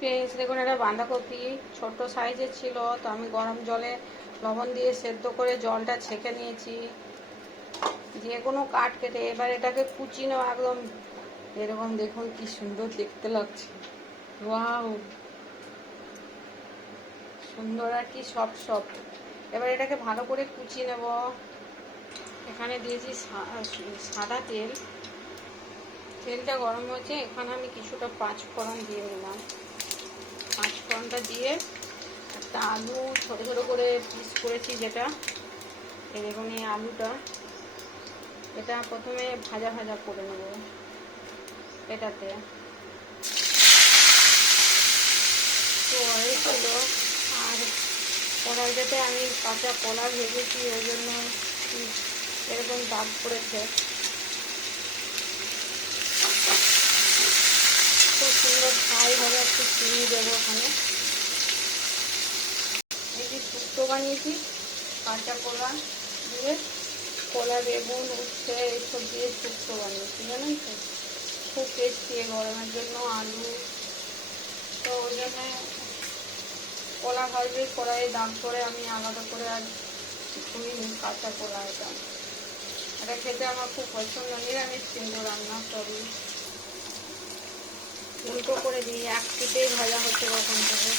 Friends দেখুন, এটা বাঁধাকপি ছোট সাইজের ছিল, তো আমি গরম জলে লবণ দিয়ে সেদ্ধ করে জলটা ছেঁকে নিয়েছি। যে কোনো কাট কেটে এবার এটাকে কুচি নেওয়া, একদম এরকম দেখুন কি সুন্দর দেখতে লাগছে। ওয়াও, সুন্দর আর কি সব। এবার এটাকে ভালো করে কুচি নেব। এখানে দিয়েছি সাদা তেল, তেলটা গরম হয়েছে, এখানে আমি কিছুটা পাঁচফোড়ন দিয়ে নিলাম। পাঁচফোড়নটা দিয়ে একটা আলু ছোট ছোট করে পিস করেছি, যেটা এরকম এই আলুটা, এটা প্রথমে ভাজা ভাজা করে নেব এটাতে। তো ছিল, আর কড়াইটাতে আমি কাঁচা কলা ভেজেছি, ওই জন্য এরকম দাগ পড়েছে। খুব সুন্দর ফ্রাই হবে, একটু চিনি দেবো ওখানে। এই যে শুক্তো বানিয়েছি কাঁচা কলা দিয়ে, কলা বেগুন উচ্ছে এইসব দিয়ে শুক্তো বানিয়েছি, জানেন তো, খুব টেস্টি। গরমের জন্য আলু, তো ওই জন্য কলা ভাজবে কড়াইয়ে দাগ করে আমি আলাদা করে আর ধুইনি কাঁচা কলা। এটা খেতে আমার খুব পছন্দ, নিরামিষ কিন্তু রান্না সবই। উল্টো করে দিই, এক পিঠেই ভাজা হচ্ছে কখন থেকে।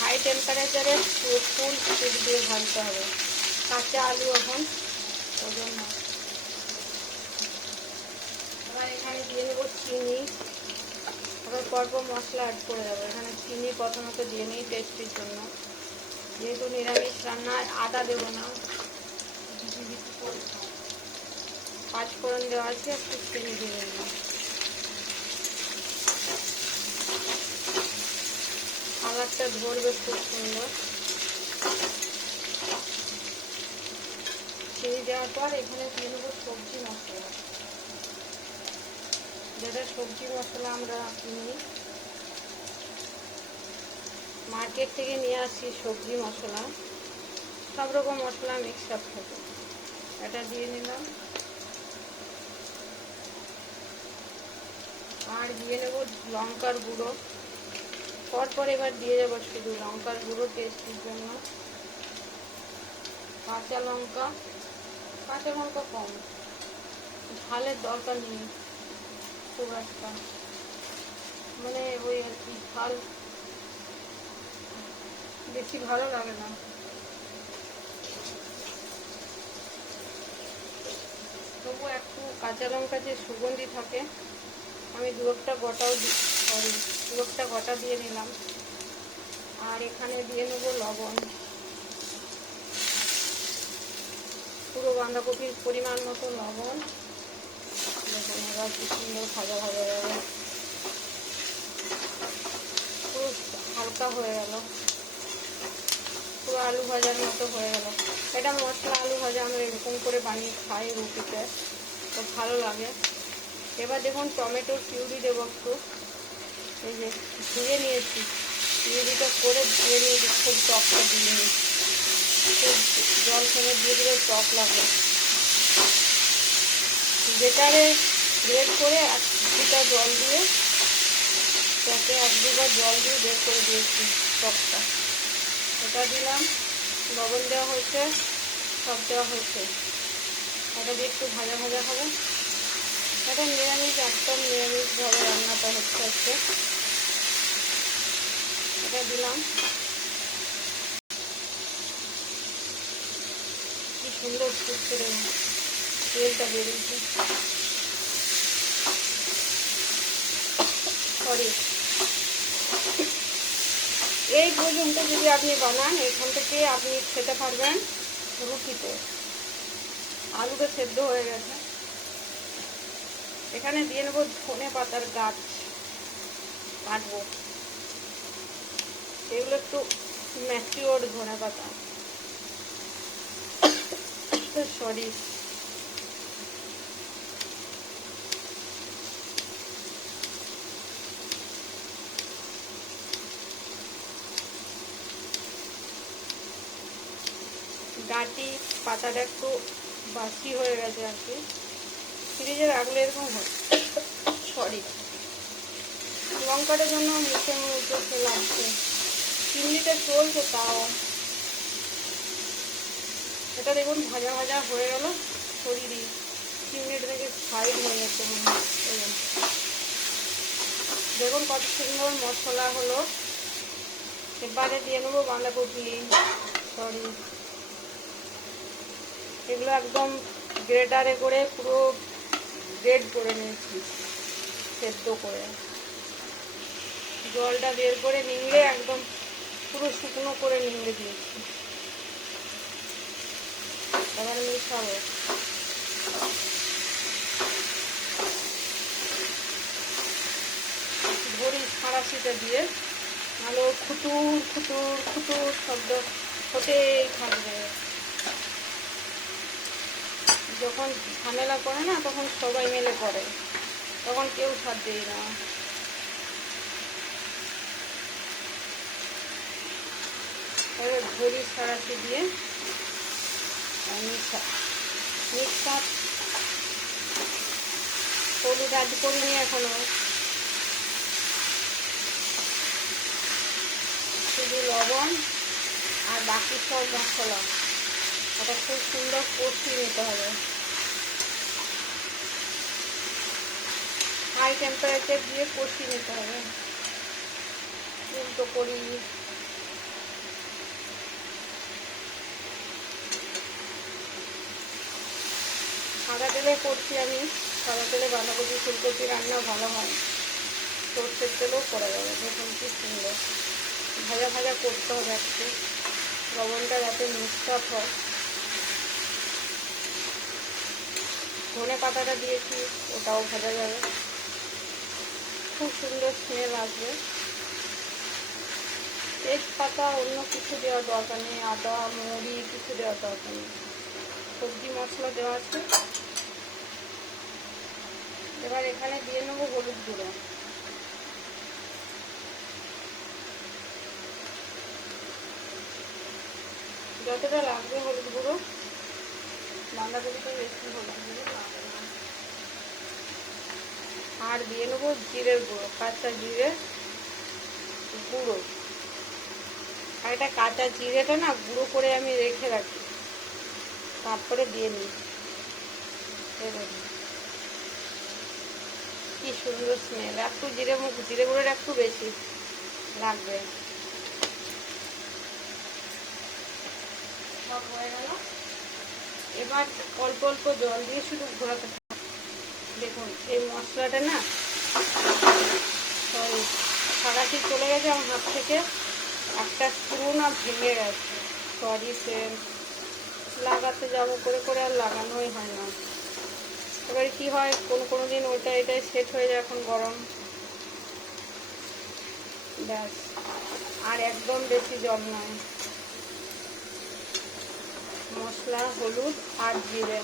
হাই টেম্পারেচারে ফুল স্পিড দিয়ে ভাজতে হবে, কাঁচা আলু এখন, ওই জন্য। এবার এখানে দিয়ে নেবো চিনি, আবার পরপর মশলা অ্যাড করে দেবো। এখানে চিনি প্রথমত দিয়ে নিই টেস্টির জন্য, যেহেতু নিরামিষ রান্না আদা দেবো না, পাঁচফোড়ন দেওয়া আছে, একটু চিনি দিয়ে নিলাম। কালারটা ধরবে খুব সুন্দর। চিনি দেওয়ার পর এখানে দিয়ে নেবো সবজি মশলা, যেটা সবজি মশলা আমরা কিনি, মার্কেট থেকে নিয়ে আসি সবজি মশলা, সব রকম মশলা মিক্স আপ থাকে। এটা দিয়ে নিলাম, আর দিয়ে নেবো লঙ্কার গুঁড়ো। পরপর এবার দিয়ে দেবো শুধু লঙ্কার গুঁড়ো টেস্টির জন্য। কাঁচা লঙ্কা কম, ঝালের দরকার নেই খুব একটা, মানে ওই আর কি, ঝাল বেশি ভালো লাগে না। তবু একটু কাঁচা লঙ্কা যে সুগন্ধি থাকে, আমি দু একটা গোটা দিয়ে নিলাম। আর এখানে দিয়ে নেবো লবণ, পুরো বাঁধাকপির পরিমাণ মতো লবণ। দেখুন এবার কি সুন্দর ভাজা ভাজা যাবে, পুরো হালকা হয়ে গেল, পুরো আলু ভাজার মতো হয়ে গেল। এটা মশলা আলু ভাজা আমরা এরকম করে বানিয়ে খাই রুটিতে, তো ভালো লাগে। এবার দেখুন টমেটোর পিউরি দেবো একটু, এই যে ধুয়ে নিয়েছি, পিউরিটা করে ধুয়ে নিয়েছি, খুব টকটা দিয়ে নিয়েছি, খুব জল ফেলে দিয়ে দিলে টক লাগে। বেটারে গ্রেড করে এক লিটার জল দিয়ে, তাতে এক দুবার জল দিয়ে বের করে দিয়েছি টকটা। এটা দিলাম, লবণ দেওয়া হয়েছে, সব দেওয়া হয়েছে। এটা দিয়ে একটু ভাজা ভাজা হবে। এটা নিরামিষ, একদম নিরামিষভাবে রান্নাটা হচ্ছে। এটা দিলাম, কি সুন্দর ফুটছে, তেলটা বেরিয়েছে। সরি, এই পর্যন্ত যদি আপনি বানান, এখান থেকে আপনি খেতে পারবেন রুটিতে। আলুটা সেদ্ধ হয়ে গেছে। এখানে দিয়ে নেবো ধনে পাতার গাছ, কাটবো, এগুলো একটু ম্যাচিওর ধনে পাতা, সরি। ডাঁটি পাতাটা একটু বাসি হয়ে গেছে আর কি, ফ্রিজে রাখলে এরকম হয়, সরি। সরি, লঙ্কাটার জন্য মুখে মুখে লাগছে। চিংড়িটা চলছে তাও। এটা দেখুন ভাজা ভাজা হয়ে গেল, সরিয়ে দিই। চিংড়িটা থেকে সাইড হয়ে যাচ্ছে। দেখুন কত সুন্দর মশলা হলো। এবারে দিয়ে নেবো বাঁধাকপি, সরি, এগুলো একদম গ্রেটারে করে পুরো গ্রেট করে নিয়েছি, সেদ্ধ করে। জলটা বের করে নিংড়ে একদম পুরো শুকনো করে নিংড়ে দিয়েছি। এবার মিশাবো। ধরি সাঁড়াশিটা দিয়ে, নাহলে খুটুর খুটুর খুটুর শব্দ হতেই থাকবে। যখন ঝামেলা করে না, তখন সবাই মিলে করে, তখন কেউ ছাড় দেয় না। এবার ধরি সাঁড়াশি দিয়ে মিক্সার হলুদ অ্যাড করিনি এখনো, শুধু লবণ আর বাকি সব মশলা। ওটা খুব সুন্দর কষিয়ে নিতে হবে। হাই টেম্পারেচার দিয়ে কষিয়ে নিতে হবে। উল্টো করি। সাদা তেলে করছি আমি। সাদা তেলে বাঁধাকপি ফুলকপি রান্না ভালো হয়। সর্ষের তেলেও করা যাবে। দেখুন কি সুন্দর ভাজা ভাজা করতে হবে একটু, লবণটা যাতে মিক্সড হয়। ধনে পাতাটা দিয়েছি, ওটাও ভাজা যাবে, খুব সুন্দর স্মেল আসবে। তেজপাতা অন্য কিছু দেওয়ার দরকার নেই, আদা মৌরি কিছু দেওয়ার দরকার নেই, সবজি মশলা দেওয়া আছে। এবার এখানে দিয়ে নেবো হলুদ গুঁড়ো। যতটা লাগবে হলুদ গুঁড়ো, বাঁধাকপিটা বেশি হলুদ গুঁড়ো লাগবে না। আর দিয়ে নেবো জিরের গুঁড়ো, কাঁচা জিরে গুঁড়ো। আর এটা কাঁচা জিরেটা না গুঁড়ো করে আমি রেখে রাখি, তারপরে দিয়ে নিই। কি সুন্দর স্মেল। একটু জিরে গুঁড়োটা একটু বেশি লাগবে। সব হয়ে গেল। এবার অল্প অল্প জল দিয়ে শুধু ঘোরাতে। দেখুন এই মশলাটা না সারাটি চলে গেছে আমার হাত থেকে, একটা স্ক্রু না ভেঙে গেছে। সরি ফ্রেন্ড, লাগাতে যাবো করে করে আর লাগানোই হয় না। এবারে কি হয়, কোনো দিন ওটা এটাই সেট হয়ে যায়। এখন গরম, ব্যাস। আর একদম বেশি জল নয়, মশলা হলুদ আর জিরে।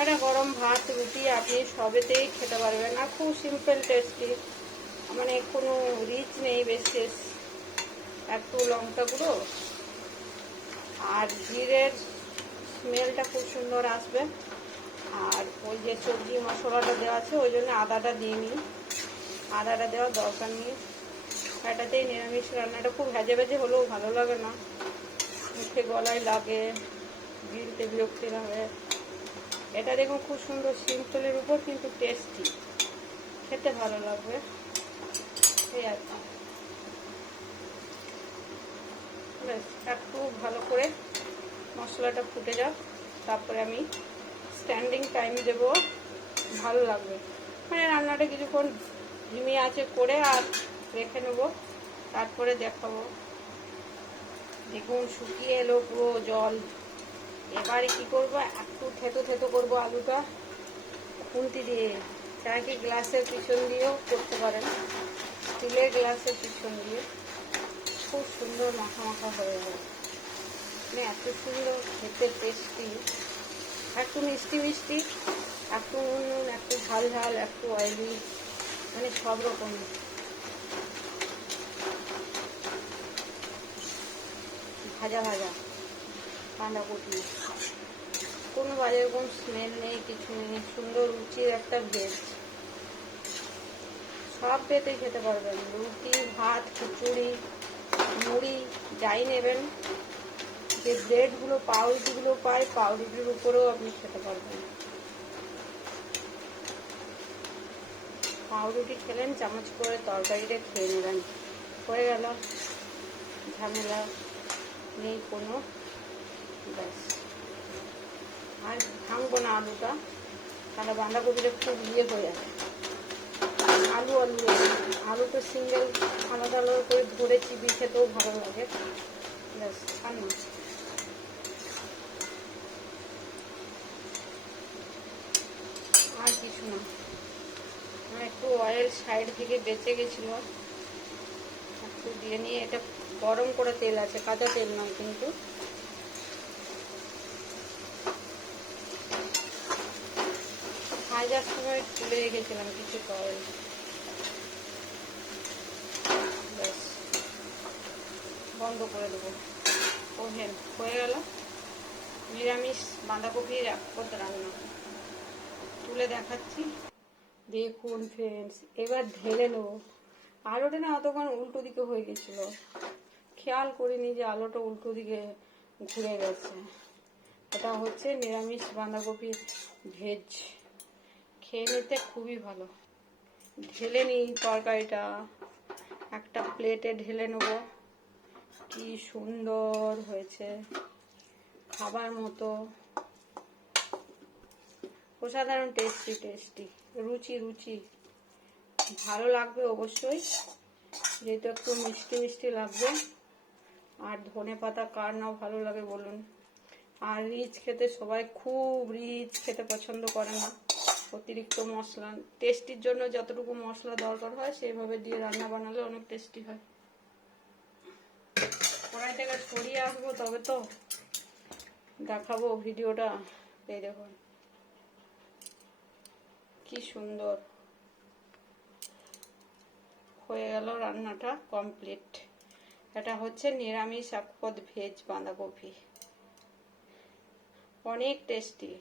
একটা গরম ভাত রুটি আপনি সবেতেই খেতে পারবেন। আর খুব সিম্পল টেস্টি, মানে কোনো রিচ নেই বেশি। একটু লঙ্কা গুঁড়ো আর জিরের স্মেলটা খুব সুন্দর আসবে। আর ওই যে সবজি মশলাটা দেওয়া আছে, ওই জন্য আদাটা দিইনি, আদাটা দেওয়ার দরকার নেই। এটাতেই নিরামিষ রান্নাটা খুব ভেজে ভেজে হলেও ভালো লাগে না, মুখে গলায় লাগে, গিলতে বিরক্তি লাগে। এটা দেখুন খুব সুন্দর সিম্পলের উপর কিন্তু টেস্টি, খেতে ভালো লাগবে। এই আর কি, ব্যাস। একটু ভালো করে মশলাটা ফুটে যাক, তারপরে আমি স্ট্যান্ডিং টাইম দেবো, ভালো লাগবে। মানে রান্নাটা কিছুক্ষণ ঝিমিয়ে আছে করে আর রেখে নেবো, তারপরে দেখাবো। দেখুন শুকিয়ে এলো পুরো জল। এবারে কি করবো, একটু থেতো থেতো করবো আলুটা খুন্তি দিয়ে। তারা কি গ্লাসের পিছন দিয়েও করতে পারেন, স্টিলের গ্লাসের পিছন দিয়ে। খুব সুন্দর মাখা মাখা হয়ে যায়, মানে এত সুন্দর খেতে, টেস্টি। একটু মিষ্টি মিষ্টি, একটু নুন, একটু ঝাল ঝাল, একটু অয়েলি, মানে সব রকম। ভাজা ভাজা বাঁধাকপি, কোনো বাজে রকম স্মেল নেই, কিছু নেই, সুন্দর রুচির একটা ভেজ। সব পেতে খেতে পারবেন, রুটি, ভাত, খিচুড়ি, মুড়ি, যাই নেবেন। যে ব্রেডগুলো, পাউরুটিগুলো পায়, পাউরুটির উপরেও আপনি খেতে পারবেন। পাউরুটি খেলেন, চামচ করে তরকারিটা খেয়ে নেবেন, হয়ে গেল, ঝামেলা নেই কোনো। ব্যাস, আর ভাঙবো না আলুটা, তাহলে বাঁধাকপিটা খুব ইয়ে হয়ে যাবে। আলু আলু তো সিঙ্গেল আলাদা আলাদা করে ধরে চিবিয়ে খেতেও ভালো লাগে। ব্যাস, আর না, আর কিছু না। একটু অয়েল সাইড থেকে বেঁচে গেছিল, একটু দিয়ে নিয়ে, এটা গরম করে তেল আছে, কাঁচা তেল নয় কিন্তু। ভাজার সময় তুলে রেখেছিলাম কিছু অয়েল। ব্যাস, বন্ধ করে দেবো। ওভেন হয়ে গেল নিরামিষ বাঁধাকপির এক পদ রান্না। তুলে দেখাচ্ছি, দেখুন ফ্রেন্ডস। এবার ঢেলে নেবো। আলুটা না অতক্ষণ উল্টো দিকে হয়ে গেছিল, খেয়াল করিনি যে আলুটা উল্টো দিকে ঘুরে গেছে। এটা হচ্ছে নিরামিষ বাঁধাকপি ভেজ, খেয়ে নিতে খুবই ভালো। ঢেলে নিই তরকারিটা, একটা প্লেটে ঢেলে নেব। কি সুন্দর হয়েছে, খাবার মতো, অসাধারণ টেস্টি টেস্টি, রুচি রুচি। ভালো লাগবে অবশ্যই, যেহেতু একটু মিষ্টি মিষ্টি লাগবে। আর ধনে পাতা কার না ভালো লাগে বলুন। আর রিচ খেতে সবাই খুব রিচ খেতে পছন্দ করে না, অতিরিক্ত মশলা। টেস্টির জন্য যতটুকু মশলা দরকার হয় সেইভাবে দিয়ে রান্না বানালে অনেক টেস্টি হয়। কড়াই থেকে সরিয়ে আসবো তবে তো দেখাবো ভিডিওটা। এই দেখুন কি সুন্দর হয়ে গেল, রান্নাটা কমপ্লিট। এটা হচ্ছে নিরামিষ এক পদ ভেজ বাঁধাকপি, অনেক টেস্টি।